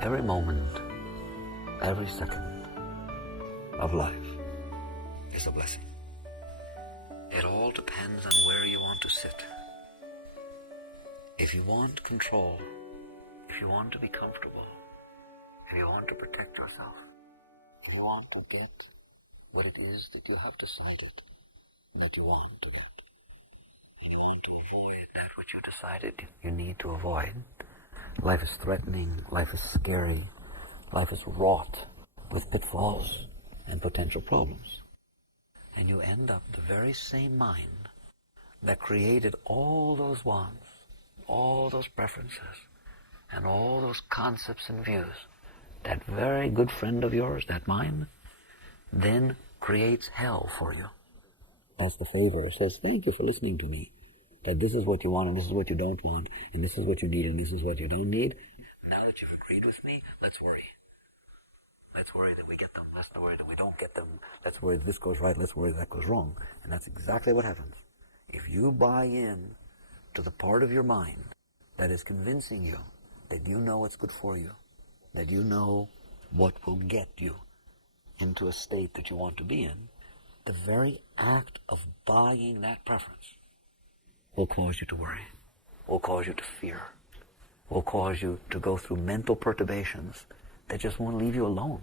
Every moment, every second of life is a blessing. It all depends on where you want to sit. If you want control, if you want to be comfortable, if you want to protect yourself, if you want to get what it is that you have decided that you want to get, and you want to avoid that which you decided you need to avoid, life is threatening, life is scary, life is wrought with pitfalls and potential problems. And you end up the very same mind that created all those wants, all those preferences, and all those concepts and views. That very good friend of yours, that mind, then creates hell for you. That's the favor. It says, thank you for listening to me. That this is what you want and this is what you don't want, and this is what you need and this is what you don't need. Now that you've agreed with me, let's worry. Let's worry that we get them. Let's worry that we don't get them. Let's worry that this goes right. Let's worry that goes wrong. And that's exactly what happens. If you buy in to the part of your mind that is convincing you that you know what's good for you, that you know what will get you into a state that you want to be in, the very act of buying that preference will cause you to worry, will cause you to fear, will cause you to go through mental perturbations that just won't leave you alone.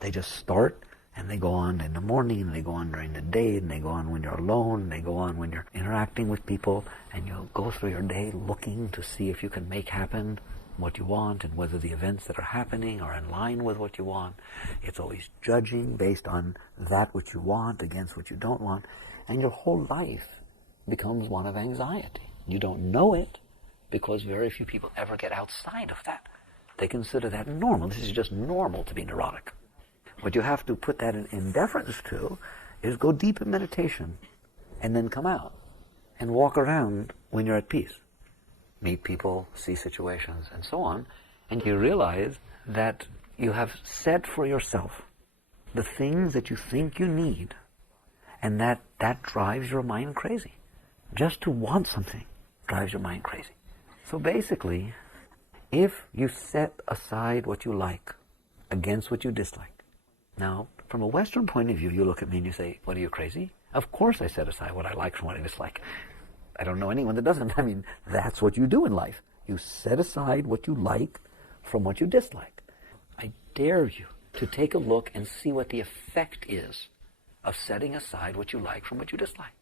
They just start and they go on in the morning and they go on during the day and they go on when you're alone and they go on when you're interacting with people, and you'll go through your day looking to see if you can make happen what you want and whether the events that are happening are in line with what you want. It's always judging based on that which you want against what you don't want, and your whole life becomes one of anxiety. You don't know it because very few people ever get outside of that. They consider that normal. This is just normal to be neurotic. What you have to put that in deference to is go deep in meditation and then come out and walk around when you're at peace. Meet people, see situations, and so on, and you realize that you have set for yourself the things that you think you need, and that drives your mind crazy. Just to want something drives your mind crazy. So basically, if you set aside what you like against what you dislike. Now, from a Western point of view, you look at me and you say, what, are you crazy? Of course I set aside what I like from what I dislike. I don't know anyone that doesn't. I mean, that's what you do in life. You set aside what you like from what you dislike. I dare you to take a look and see what the effect is of setting aside what you like from what you dislike.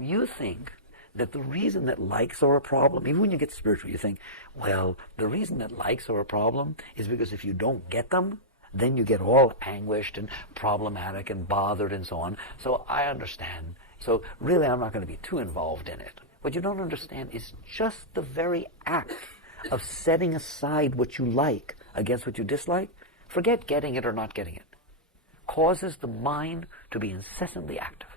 You think that the reason that likes are a problem, even when you get spiritual, you think, well, the reason that likes are a problem is because if you don't get them, then you get all anguished and problematic and bothered and so on. So I understand. So really I'm not going to be too involved in it. What you don't understand is just the very act of setting aside what you like against what you dislike, forget getting it or not getting it, causes the mind to be incessantly active.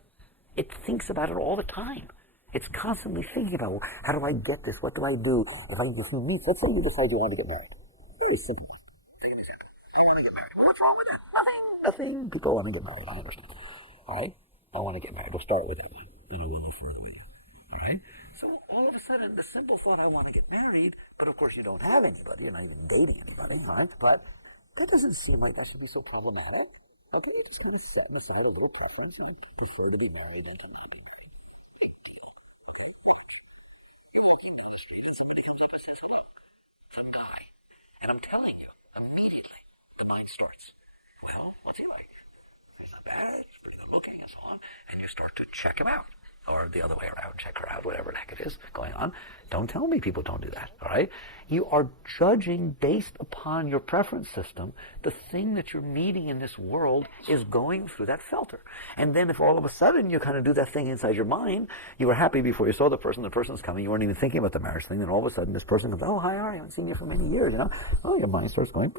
It thinks about it all the time. It's constantly thinking about, well, how do I get this? What do I do? If you meet, let's say you decide you want to get married. Very simple. I want to get married. What's wrong with that? Nothing. People want to get married. I understand. All right? I want to get married. We'll start with that one. Then we'll go further with you. All right? So all of a sudden, the simple thought, I want to get married, but of course you don't have anybody. You're not even dating anybody. All right? But that doesn't seem like that should be so problematic. Okay? You're just kind of setting aside a little preference. I prefer to be married than to not be married. Big deal. Okay, once. You're looking down the street and somebody comes up and says, hello. Some guy. And I'm telling you, immediately, the mind starts. Well, what's he like? He's not bad. He's pretty good looking and so on. And you start to check him out. Or the other way around, check her out, whatever the heck it is going on. Don't tell me people don't do that, all right? You are judging based upon your preference system. The thing that you're meeting in this world is going through that filter. And then if all of a sudden you kind of do that thing inside your mind, you were happy before you saw the person's coming, you weren't even thinking about the marriage thing, then all of a sudden this person comes, oh, hi, I haven't seen you for many years, you know? Oh, your mind starts going,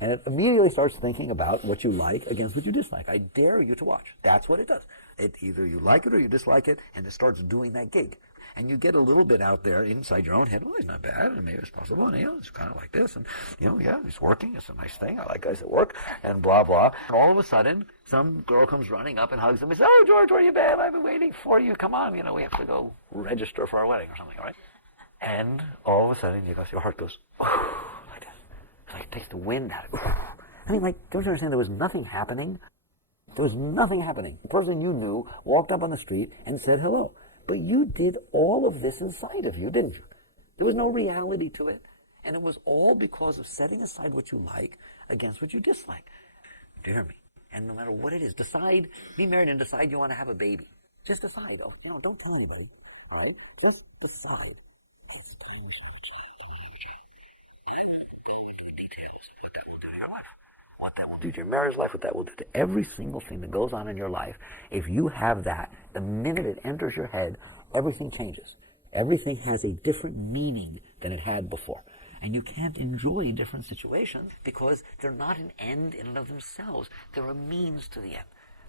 and it immediately starts thinking about what you like against what you dislike. I dare you to watch. That's what it does. It either you like it or you dislike it, and it starts doing that gig. And you get a little bit out there inside your own head, well, he's not bad, and maybe it's possible, and it's kind of like this, and yeah, he's working, it's a nice thing, I like guys at work, and blah, blah. And all of a sudden, some girl comes running up and hugs him and says, oh, George, where you been? I've been waiting for you, come on, we have to go register for our wedding or something, all right? And all of a sudden, your heart goes, oh, like this. Like, takes the wind out of it. I mean, like, don't you understand? There was nothing happening. There was nothing happening. The person you knew walked up on the street and said hello. But you did all of this inside of you, didn't you? There was no reality to it. And it was all because of setting aside what you like against what you dislike. Do you hear me? And no matter what it is, decide, be married and decide you want to have a baby. Just decide. Oh, don't tell anybody. All right? Just decide. Let's go into details of what that will do to your life. What that will do to your marriage life, what that will do to every single thing that goes on in your life. If you have that, the minute it enters your head, everything changes. Everything has a different meaning than it had before. And you can't enjoy different situations because they're not an end in and of themselves. They're a means to the end.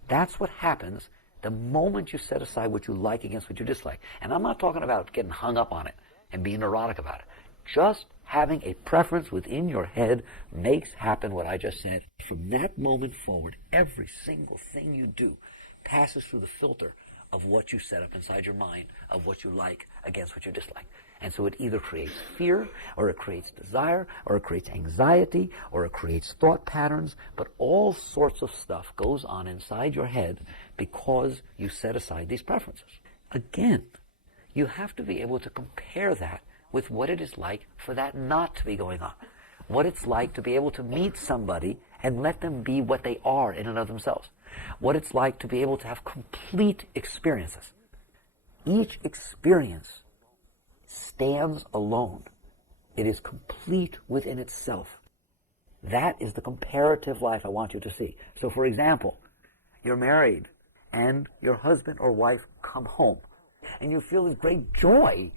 That's what happens the moment you set aside what you like against what you dislike. And I'm not talking about getting hung up on it and being neurotic about it. Just having a preference within your head makes happen what I just said. From that moment forward, every single thing you do passes through the filter of what you set up inside your mind, of what you like against what you dislike. And so it either creates fear, or it creates desire, or it creates anxiety, or it creates thought patterns, but all sorts of stuff goes on inside your head because you set aside these preferences. Again, you have to be able to compare that with what it is like for that not to be going on. What it's like to be able to meet somebody and let them be what they are in and of themselves. What it's like to be able to have complete experiences. Each experience stands alone. It is complete within itself. That is the comparative life I want you to see. So for example, you're married and your husband or wife come home and you feel this great joy.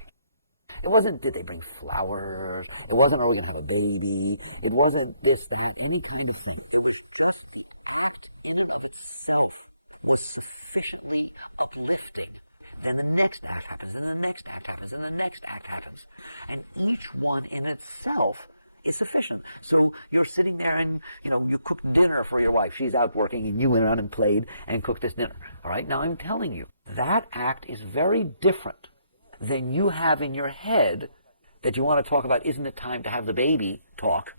It wasn't, did they bring flowers? It wasn't, are we going to have a baby? It wasn't this, that, any kind of thing. It was just the act in and of itself was sufficiently uplifting. Then the next act happens, and the next act happens, and the next act happens. And each one in itself is sufficient. So you're sitting there and, you cook dinner for your wife. She's out working, and you went out and played and cooked this dinner. All right? Now I'm telling you, that act is very different than you have in your head that you want to talk about, isn't it time to have the baby talk?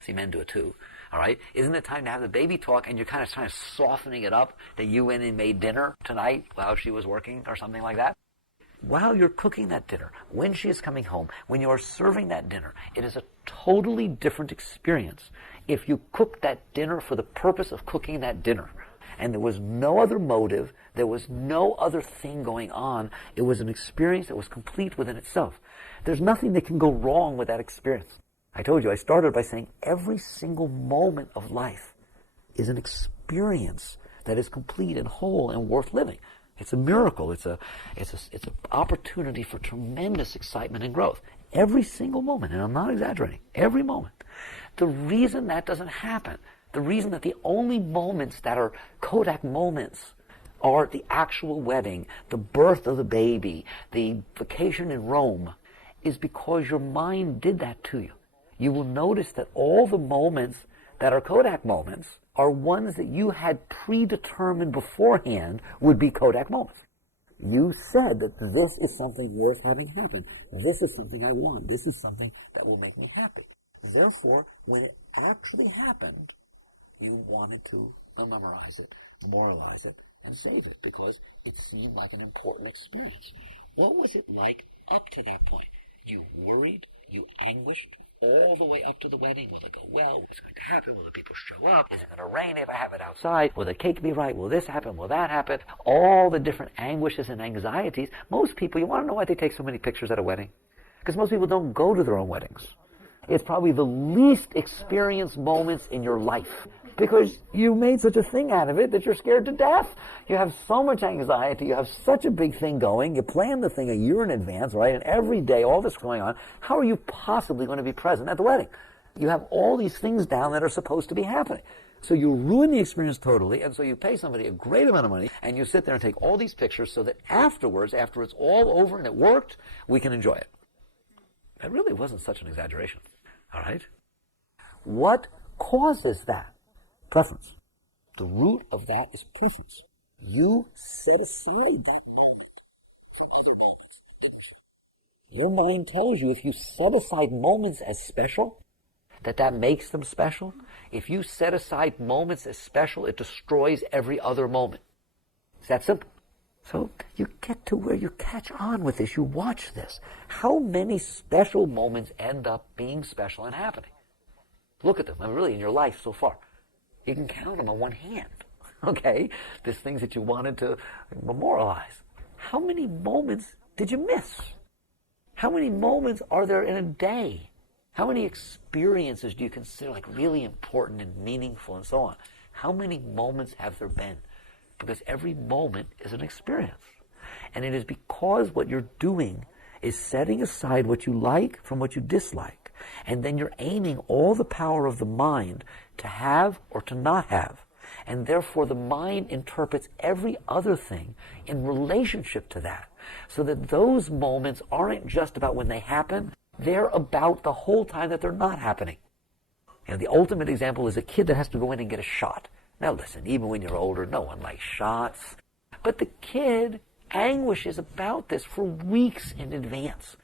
See, men do it too. All right? Isn't it time to have the baby talk, and you're kind of softening it up that you went and made dinner tonight while she was working or something like that? While you're cooking that dinner, when she is coming home, when you are serving that dinner, it is a totally different experience if you cook that dinner for the purpose of cooking that dinner. And there was no other motive, there was no other thing going on. It was an experience that was complete within itself. There's nothing that can go wrong with that experience. I told you, I started by saying every single moment of life is an experience that is complete and whole and worth living. It's a miracle. It's an opportunity for tremendous excitement and growth. Every single moment, and I'm not exaggerating, every moment. The reason that doesn't happen, the reason that the only moments that are Kodak moments are the actual wedding, the birth of the baby, the vacation in Rome, is because your mind did that to you. You will notice that all the moments that are Kodak moments are ones that you had predetermined beforehand would be Kodak moments. You said that this is something worth having happen. This is something I want. This is something that will make me happy. Therefore, when it actually happened, you wanted to memorize it, memorialize it, and save it because it seemed like an important experience. What was it like up to that point? You worried, you anguished all the way up to the wedding. Will it go well? What's going to happen? Will the people show up? Is it going to rain if I have it outside? Will the cake be right? Will this happen? Will that happen? All the different anguishes and anxieties. Most people, you want to know why they take so many pictures at a wedding? Because most people don't go to their own weddings. It's probably the least experienced moments in your life because you made such a thing out of it that you're scared to death. You have so much anxiety. You have such a big thing going. You plan the thing a year in advance, right? And every day, all this going on. How are you possibly going to be present at the wedding? You have all these things down that are supposed to be happening. So you ruin the experience totally, and so you pay somebody a great amount of money, and you sit there and take all these pictures so that afterwards, after it's all over and it worked, we can enjoy it. That really wasn't such an exaggeration. All right? What causes that? Preference. The root of that is preference. You set aside that moment for other moments, didn't you? Your mind tells you if you set aside moments as special, that makes them special? If you set aside moments as special, it destroys every other moment. It's that simple. So you get to where you catch on with this, you watch this. How many special moments end up being special and happening? Look at them, really in your life so far. You can count them on one hand, okay? There's things that you wanted to memorialize. How many moments did you miss? How many moments are there in a day? How many experiences do you consider like really important and meaningful and so on? How many moments have there been? Because every moment is an experience. And it is because what you're doing is setting aside what you like from what you dislike. And then you're aiming all the power of the mind to have or to not have. And therefore the mind interprets every other thing in relationship to that. So that those moments aren't just about when they happen, they're about the whole time that they're not happening. You know, the ultimate example is a kid that has to go in and get a shot. Now listen, even when you're older, no one likes shots. But the kid anguishes about this for weeks in advance.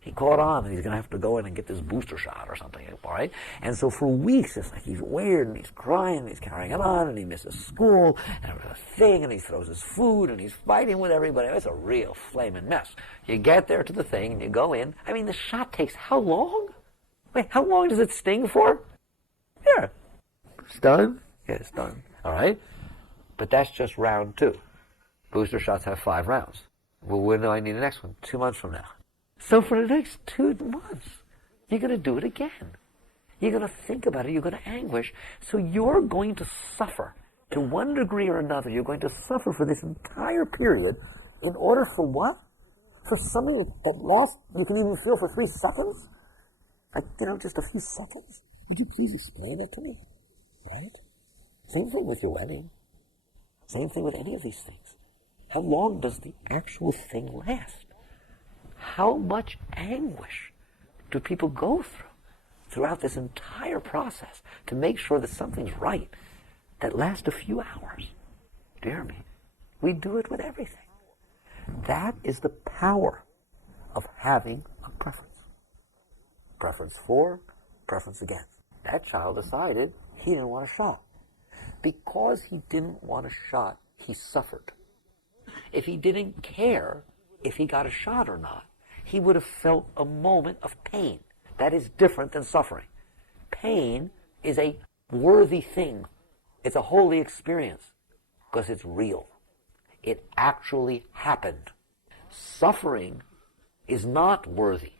He caught on and he's going to have to go in and get this booster shot or something, all right? And so for weeks, it's like he's weird and he's crying and he's carrying it on and he misses school and a thing and he throws his food and he's fighting with everybody. It's a real flaming mess. You get there to the thing and you go in. I mean, the shot takes how long? Wait, how long does it sting for? Here. It's done? Yeah, it's done. All right? But that's just round 2. Booster shots have 5 rounds. Well, when do I need the next one? 2 months from now. So for the next 2 months, you're going to do it again. You're going to think about it. You're going to anguish. So you're going to suffer. To one degree or another, you're going to suffer for this entire period in order for what? For something that lasts, you can even feel for 3 seconds? Like, just a few seconds? Would you please explain it to me? Right? Same thing with your wedding. Same thing with any of these things. How long does the actual thing last? How much anguish do people go through throughout this entire process to make sure that something's right that lasts a few hours? Dear me, we do it with everything. That is the power of having a preference. Preference for, preference against. That child decided he didn't want a shot. Because he didn't want a shot, he suffered. If he didn't care if he got a shot or not, he would have felt a moment of pain. That is different than suffering. Pain is a worthy thing. It's a holy experience because it's real. It actually happened. Suffering is not worthy.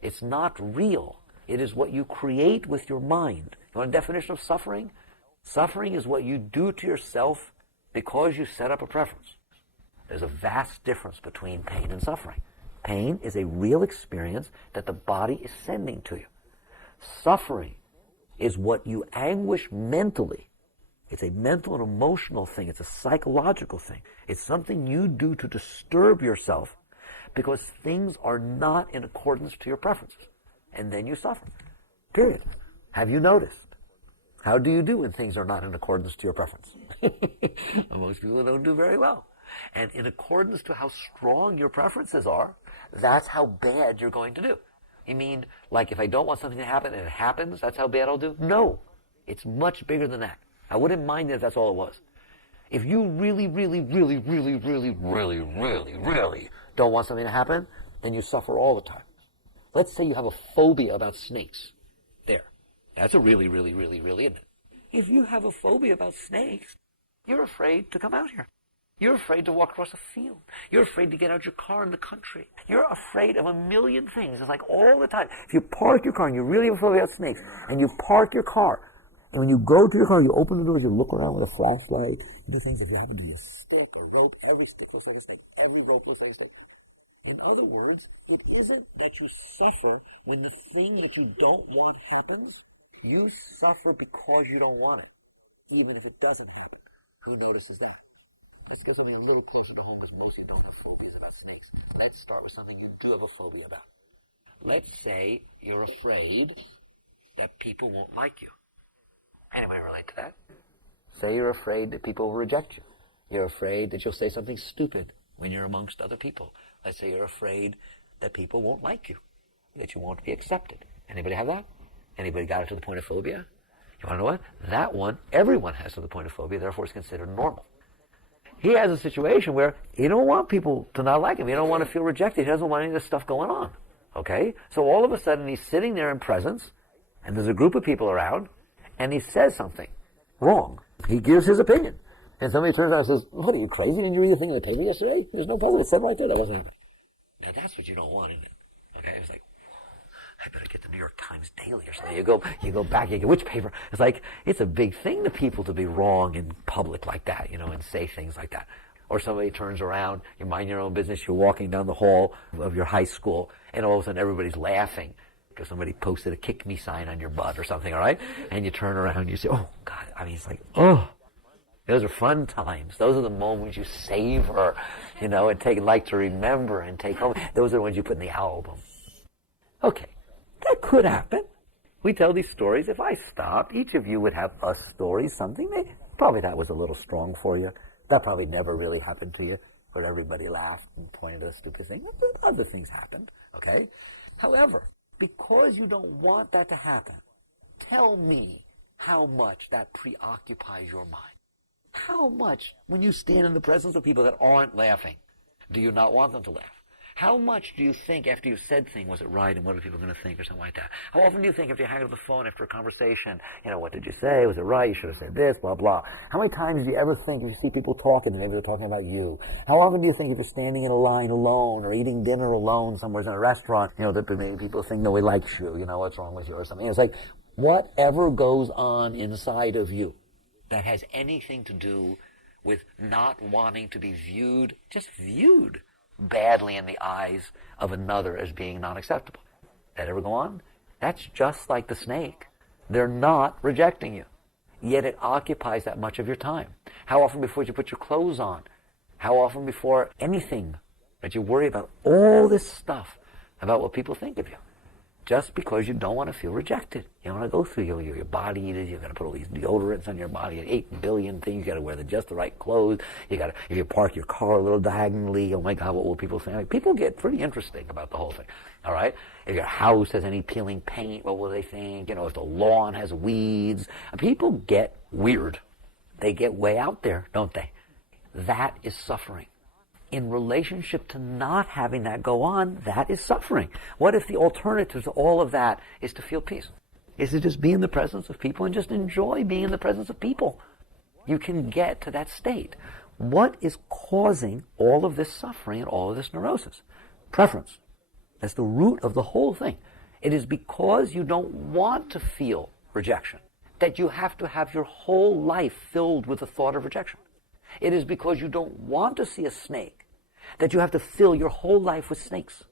It's not real. It is what you create with your mind. You want a definition of suffering? Suffering is what you do to yourself because you set up a preference. There's a vast difference between pain and suffering. Pain is a real experience that the body is sending to you. Suffering is what you anguish mentally. It's a mental and emotional thing. It's a psychological thing. It's something you do to disturb yourself because things are not in accordance to your preferences. And then you suffer. Period. Have you noticed? How do you do when things are not in accordance to your preference? Most people don't do very well. And in accordance to how strong your preferences are, that's how bad you're going to do. You mean, like if I don't want something to happen and it happens, that's how bad I'll do? No. It's much bigger than that. I wouldn't mind it if that's all it was. If you really don't want something to happen, then you suffer all the time. Let's say you have a phobia about snakes. There. That's a really, isn't it? If you have a phobia about snakes, you're afraid to come out here. You're afraid to walk across a field. You're afraid to get out your car in the country. You're afraid of a million things. It's like all the time. If you park your car and you really have a phobia about snakes, and you park your car, and when you go to your car, you open the doors, you look around with a flashlight, do things. If you happen to be a stick or rope, every stick looks like a snake. Every rope looks like a snake. In other words, it isn't that you suffer when the thing that you don't want happens. You suffer because you don't want it, even if it doesn't happen. Who notices that? This gets a little closer to home because most of you don't have phobias about snakes. Let's start with something you do have a phobia about. Let's say you're afraid that people won't like you. Anybody relate to that? Say you're afraid that people will reject you. You're afraid that you'll say something stupid when you're amongst other people. Let's say you're afraid that people won't like you, that you won't be accepted. Anybody have that? Anybody got it to the point of phobia? You want to know what? That one, everyone has to the point of phobia, therefore it's considered normal. He has a situation where he don't want people to not like him. He don't want to feel rejected. He doesn't want any of this stuff going on. Okay? So all of a sudden he's sitting there in presence, and there's a group of people around, and he says something wrong. He gives his opinion. And somebody turns around and says, what, are you crazy? Didn't you read the thing in the paper yesterday? There's no problem. It said right there that wasn't happening. Now that's what you don't want, isn't it? Okay? It's like, I better get the New York Times Daily or something. You go back, you go, which paper? It's like, it's a big thing to people to be wrong in public like that, and say things like that. Or somebody turns around, you mind your own business, you're walking down the hall of your high school, and all of a sudden everybody's laughing because somebody posted a kick me sign on your butt or something, all right? And you turn around and you say, oh, God, it's like, oh. Those are fun times. Those are the moments you savor, and like to remember and take home. Those are the ones you put in the album. Okay. That could happen. We tell these stories. If I stopped, each of you would have a story, something. Probably that was a little strong for you. That probably never really happened to you, where everybody laughed and pointed at a stupid thing. But other things happened, okay? However, because you don't want that to happen, tell me how much that preoccupies your mind. How much, when you stand in the presence of people that aren't laughing, do you not want them to laugh? How much do you think after you said thing, was it right, and what are people going to think, or something like that? How often do you think after you hang up the phone after a conversation, what did you say? Was it right? You should have said this, blah, blah. How many times do you ever think if you see people talking, maybe they're talking about you? How often do you think if you're standing in a line alone or eating dinner alone somewhere in a restaurant, that maybe people think nobody likes you, what's wrong with you or something? It's like whatever goes on inside of you that has anything to do with not wanting to be viewed, just viewed badly in the eyes of another as being not acceptable. That ever go on? That's just like the snake. They're not rejecting you, yet it occupies that much of your time. How often before you put your clothes on? How often before anything that you worry about all this stuff about what people think of you? Just because you don't want to feel rejected. You don't want to go through your body eaters. You've got to put all these deodorants on your body, 8 billion things. You've got to wear just the right clothes. If you park your car a little diagonally, oh my God, what will people think? People get pretty interesting about the whole thing, all right? If your house has any peeling paint, what will they think? If the lawn has weeds. People get weird. They get way out there, don't they? That is suffering. In relationship to not having that go on, that is suffering. What if the alternative to all of that is to feel peace? Is to just be in the presence of people and just enjoy being in the presence of people? You can get to that state. What is causing all of this suffering and all of this neurosis? Preference. That's the root of the whole thing. It is because you don't want to feel rejection that you have to have your whole life filled with the thought of rejection. It is because you don't want to see a snake that you have to fill your whole life with snakes.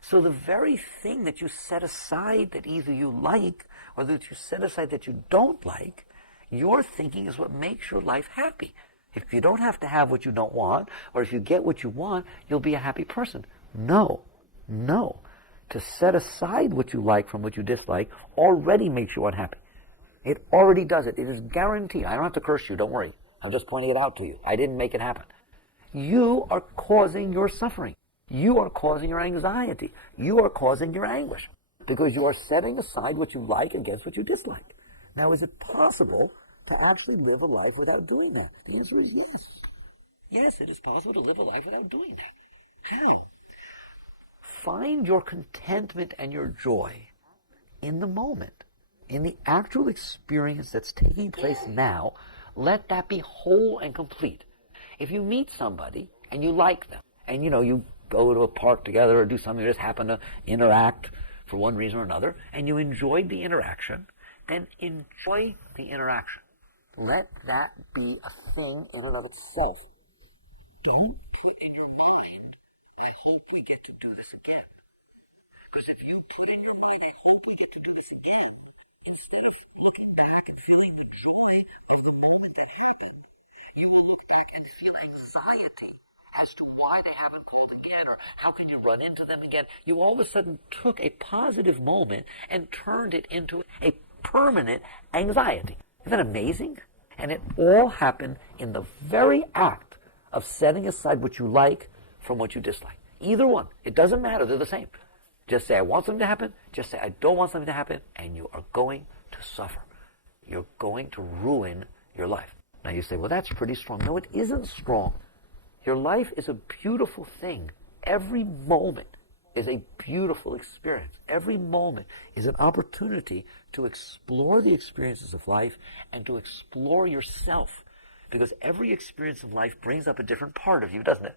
So the very thing that you set aside that either you like or that you set aside that you don't like, your thinking is what makes your life happy. If you don't have to have what you don't want, or if you get what you want, you'll be a happy person. No. To set aside what you like from what you dislike already makes you unhappy. It already does it. It is guaranteed. I don't have to curse you, don't worry. I'm just pointing it out to you. I didn't make it happen. You are causing your suffering. You are causing your anxiety. You are causing your anguish because you are setting aside what you like against what you dislike. Now, is it possible to actually live a life without doing that? The answer is yes. Yes, it is possible to live a life without doing that. How? Find your contentment and your joy in the moment, in the actual experience that's taking place now. Let that be whole and complete. If you meet somebody and you like them, and you go to a park together or do something, you just happen to interact for one reason or another, and you enjoyed the interaction, then enjoy the interaction. Let that be a thing in and of itself. Don't put in your mind, I hope we get to do this again. Because if you put in your mind, I hope we get to do this again, instead of looking back and feeling the joy of the moment that happened, you will look back and feel anxiety as to why they haven't called again, or how can you run into them again. You all of a sudden took a positive moment and turned it into a permanent anxiety. Isn't that amazing? And it all happened in the very act of setting aside what you like from what you dislike. Either one. It doesn't matter. They're the same. Just say, I want something to happen. Just say, I don't want something to happen. And you are going to suffer. You're going to ruin your life. Now you say, well, that's pretty strong. No, it isn't strong. Your life is a beautiful thing. Every moment is a beautiful experience. Every moment is an opportunity to explore the experiences of life and to explore yourself. Because every experience of life brings up a different part of you, doesn't it?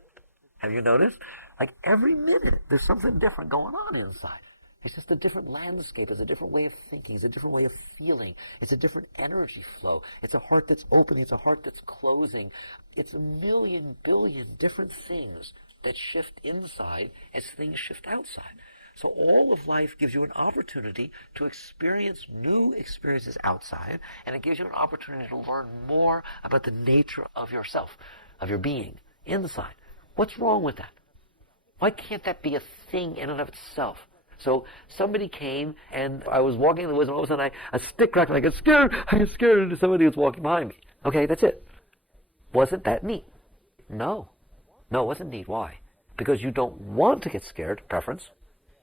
Have you noticed? Like every minute, there's something different going on inside. It's just a different landscape. It's a different way of thinking. It's a different way of feeling. It's a different energy flow. It's a heart that's opening. It's a heart that's closing. It's a million, billion different things that shift inside as things shift outside. So all of life gives you an opportunity to experience new experiences outside, and it gives you an opportunity to learn more about the nature of yourself, of your being, inside. What's wrong with that? Why can't that be a thing in and of itself? So somebody came, and I was walking in the woods, and all of a sudden a stick cracked, and I get scared, and somebody was walking behind me. Okay, that's it. Wasn't that neat? No. No, it wasn't neat. Why? Because you don't want to get scared, preference.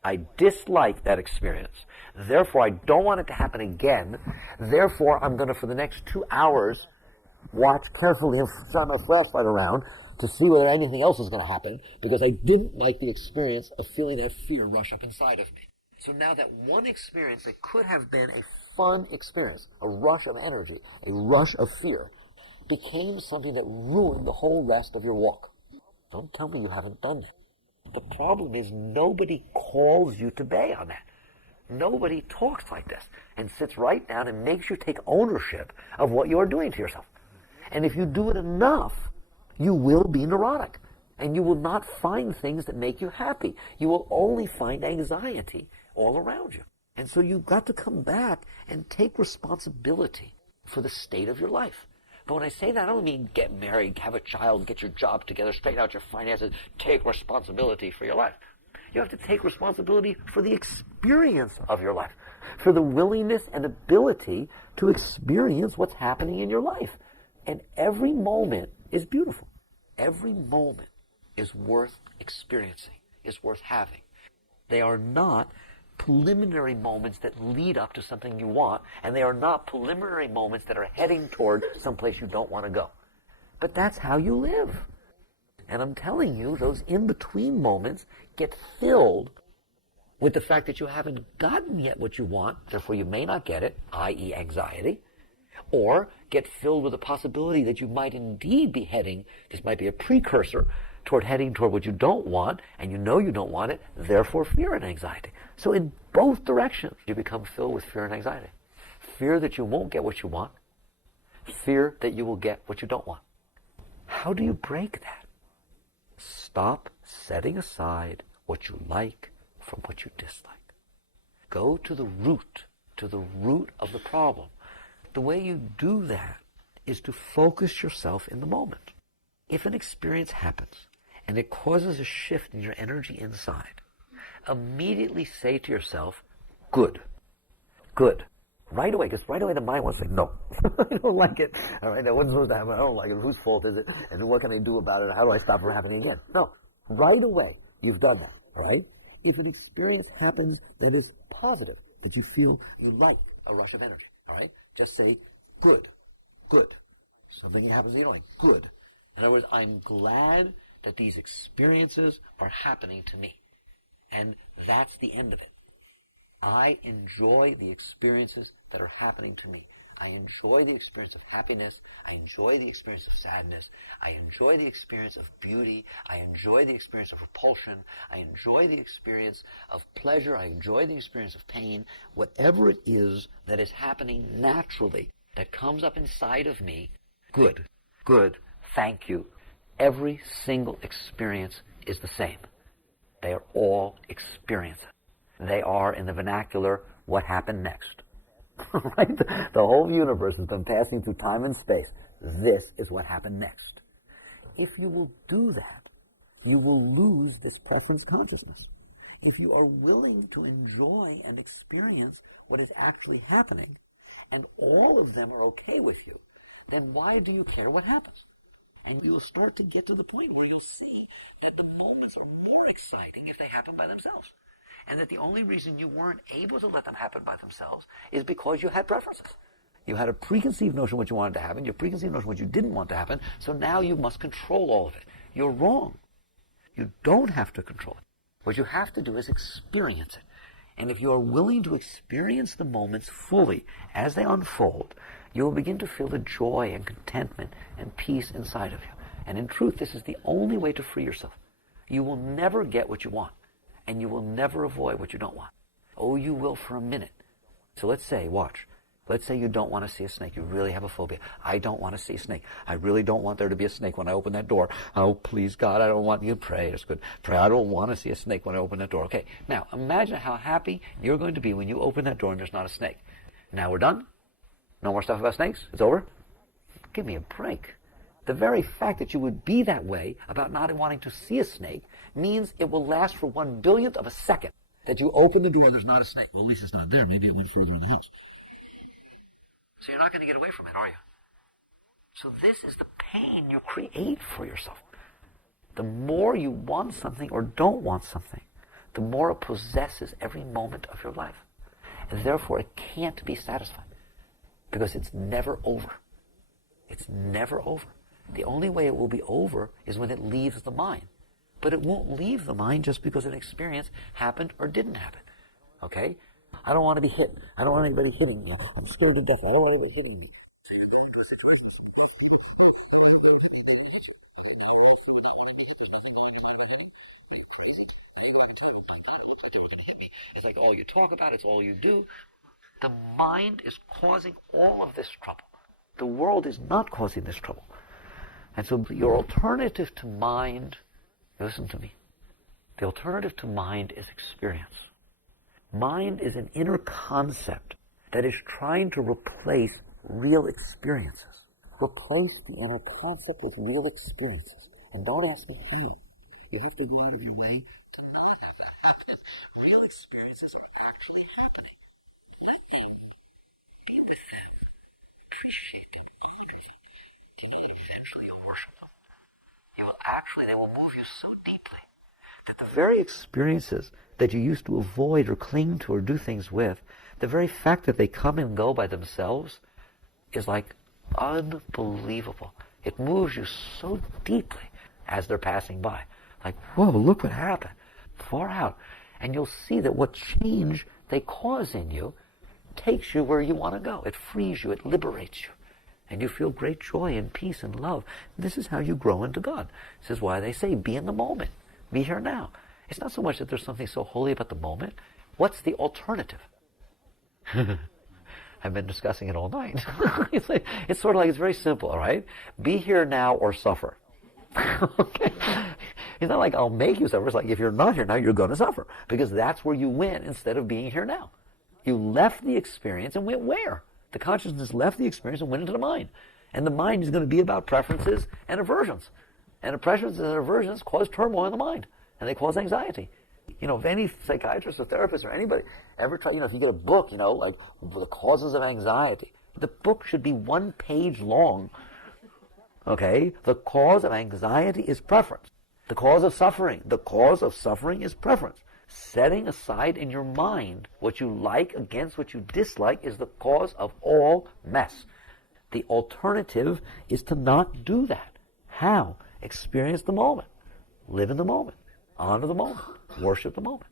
I dislike that experience. Therefore, I don't want it to happen again. Therefore, I'm going to, for the next 2 hours, watch carefully and shine my flashlight around to see whether anything else is going to happen, because I didn't like the experience of feeling that fear rush up inside of me. So now that one experience that could have been a fun experience, a rush of energy, a rush of fear, became something that ruined the whole rest of your walk. Don't tell me you haven't done that. The problem is nobody calls you to bay on that. Nobody talks like this and sits right down and makes you take ownership of what you are doing to yourself. And if you do it enough, you will be neurotic, and you will not find things that make you happy. You will only find anxiety all around you. And so you've got to come back and take responsibility for the state of your life. But when I say that, I don't mean get married, have a child, get your job together, straighten out your finances, take responsibility for your life. You have to take responsibility for the experience of your life, for the willingness and ability to experience what's happening in your life. And every moment is beautiful. Every moment is worth experiencing, is worth having. They are not preliminary moments that lead up to something you want, and they are not preliminary moments that are heading toward someplace you don't want to go. But that's how you live. And I'm telling you, those in-between moments get filled with the fact that you haven't gotten yet what you want, therefore you may not get it, i.e. anxiety, or get filled with the possibility that you might indeed be heading, this might be a precursor toward heading toward what you don't want, and you know you don't want it, therefore fear and anxiety. So in both directions, you become filled with fear and anxiety. Fear that you won't get what you want, fear that you will get what you don't want. How do you break that? Stop setting aside what you like from what you dislike. Go to the root of the problem. The way you do that is to focus yourself in the moment. If an experience happens and it causes a shift in your energy inside, immediately say to yourself, good, good. Right away, because right away the mind wants to say, no, I don't like it. All right, now what's supposed to happen? I don't like it. Whose fault is it? And what can I do about it? How do I stop it from happening again? No, right away, you've done that, all right? If an experience happens that is positive, that you feel you like a rush of energy, all right? Just say, good, good. Something happens, you know, like, good. In other words, I'm glad that these experiences are happening to me. And that's the end of it. I enjoy the experiences that are happening to me. I enjoy the experience of happiness. I enjoy the experience of sadness. I enjoy the experience of beauty. I enjoy the experience of repulsion. I enjoy the experience of pleasure. I enjoy the experience of pain. Whatever it is that is happening naturally, that comes up inside of me, good, good, thank you. Every single experience is the same. They are all experiences. They are, in the vernacular, what happened next. Right? The whole universe has been passing through time and space. This is what happened next. If you will do that, you will lose this preference consciousness. If you are willing to enjoy and experience what is actually happening, and all of them are okay with you, then why do you care what happens? And you'll start to get to the point where you'll see that the moments are more exciting if they happen by themselves. And that the only reason you weren't able to let them happen by themselves is because you had preferences. You had a preconceived notion of what you wanted to happen, your preconceived notion of what you didn't want to happen, so now you must control all of it. You're wrong. You don't have to control it. What you have to do is experience it. And if you are willing to experience the moments fully as they unfold, you will begin to feel the joy and contentment and peace inside of you. And in truth, this is the only way to free yourself. You will never get what you want, and you will never avoid what you don't want. Oh, you will for a minute. So let's say, watch, let's say you don't want to see a snake. You really have a phobia. I don't want to see a snake. I really don't want there to be a snake when I open that door. Oh, please, God, I don't want you to pray. That's good. Pray, I don't want to see a snake when I open that door. Okay, now imagine how happy you're going to be when you open that door and there's not a snake. Now we're done? No more stuff about snakes? It's over? Give me a break. The very fact that you would be that way about not wanting to see a snake means it will last for 1/10000000th of a second. That you open the door, there's not a snake. Well, at least it's not there. Maybe it went further in the house. So you're not going to get away from it, are you? So this is the pain you create for yourself. The more you want something or don't want something, the more it possesses every moment of your life. And therefore, it can't be satisfied. Because it's never over. It's never over. The only way it will be over is when it leaves the mind. But it won't leave the mind just because an experience happened or didn't happen. Okay? I don't want to be hit. I don't want anybody hitting me. I'm scared to death. I don't want anybody hitting me. It's like all you talk about, it's all you do. The mind is causing all of this trouble. The world is not causing this trouble. And so your alternative to mind, listen to me, the alternative to mind is experience. Mind is an inner concept that is trying to replace real experiences. Replace the inner concept with real experiences. And don't ask me how. You have to go out of your way to not have that happen. Real experiences are actually happening. Let me be with them. Appreciate them. You can essentially worship them. They will move you so deeply that the very experiences that you used to avoid or cling to or do things with, the very fact that they come and go by themselves is like unbelievable. It moves you so deeply as they're passing by. Like, whoa, look what happened. Far out. And you'll see that what change they cause in you takes you where you want to go. It frees you. It liberates you. And you feel great joy and peace and love. This is how you grow into God. This is why they say, be in the moment. Be here now. It's not so much that there's something so holy about the moment. What's the alternative? I've been discussing it all night. It's sort of like, it's very simple, all right? Be here now or suffer. Okay? It's not like I'll make you suffer. It's like if you're not here now, you're going to suffer. Because that's where you win instead of being here now. You left the experience and went where? The consciousness left the experience and went into the mind. And the mind is going to be about preferences and aversions. And the preferences and aversions cause turmoil in the mind. And they cause anxiety. You know, if any psychiatrist or therapist or anybody ever try, if you get a book, like the causes of anxiety, the book should be 1 page long. Okay? The cause of anxiety is preference. The cause of suffering is preference. Setting aside in your mind what you like against what you dislike is the cause of all mess. The alternative is to not do that. How? Experience the moment. Live in the moment. Honor the moment. Worship the moment.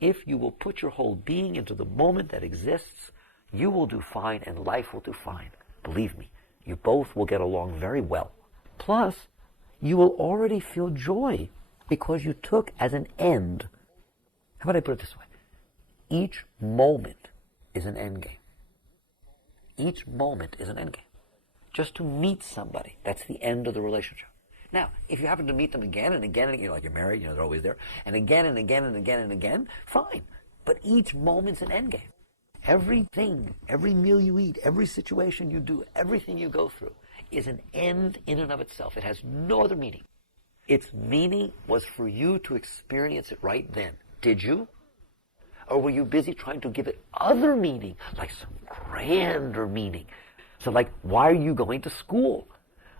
If you will put your whole being into the moment that exists, you will do fine and life will do fine. Believe me, you both will get along very well. Plus, you will already feel joy because you took as an end. How about I put it this way? Each moment is an end game. Each moment is an end game. Just to meet somebody, that's the end of the relationship. Now, if you happen to meet them again and again and again, like you're married, they're always there, and again and again and again and again, fine. But each moment's an end game. Everything, every meal you eat, every situation you do, everything you go through is an end in and of itself. It has no other meaning. Its meaning was for you to experience it right then. Did you? Or were you busy trying to give it other meaning, like some grander meaning? So like, why are you going to school?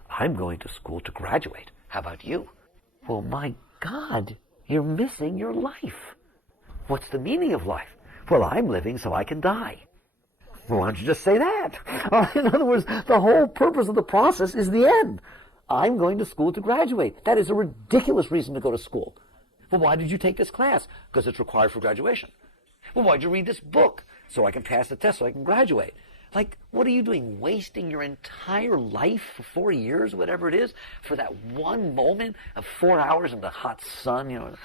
I'm going to school to graduate. How about you? Well, my God, you're missing your life. What's the meaning of life? Well, I'm living so I can die. Well, why don't you just say that? In other words, the whole purpose of the process is the end. I'm going to school to graduate. That is a ridiculous reason to go to school. Well, why did you take this class? Because it's required for graduation. Well, why did you read this book? So I can pass the test, so I can graduate. Like, what are you doing? Wasting your entire life for 4 years, whatever it is, for that one moment of 4 hours in the hot sun,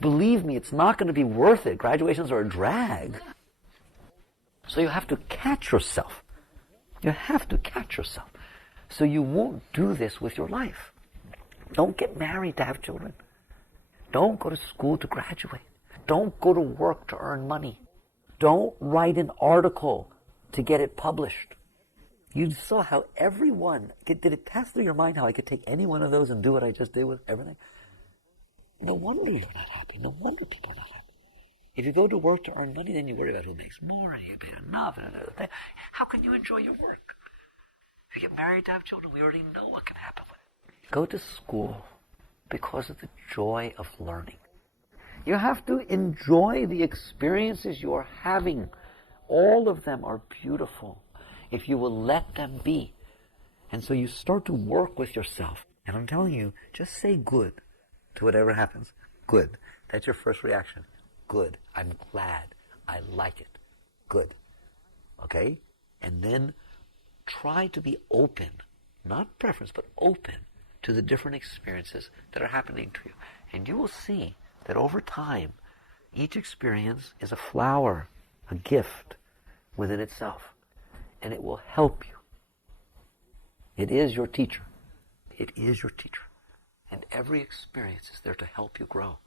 Believe me, it's not going to be worth it. Graduations are a drag. So you have to catch yourself. You have to catch yourself. So you won't do this with your life. Don't get married to have children. Don't go to school to graduate. Don't go to work to earn money. Don't write an article to get it published. You saw how everyone, did it pass through your mind how I could take any one of those and do what I just did with everything? No wonder you're not happy. No wonder people are not happy. If you go to work to earn money, then you worry about who makes more and you get paid enough and another thing. How can you enjoy your work? If you get married to have children, we already know what can happen with it. Go to school because of the joy of learning. You have to enjoy the experiences you're having. All of them are beautiful if you will let them be. And so you start to work with yourself. And I'm telling you, just say good to whatever happens. Good. That's your first reaction. Good. I'm glad. I like it. Good. Okay? And then try to be open, not preference, but open to the different experiences that are happening to you. And you will see that over time, each experience is a flower, a gift within itself. And it will help you. It is your teacher. It is your teacher. And every experience is there to help you grow,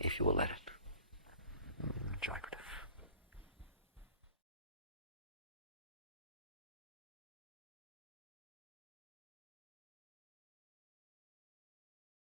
if you will let it. Jagrata.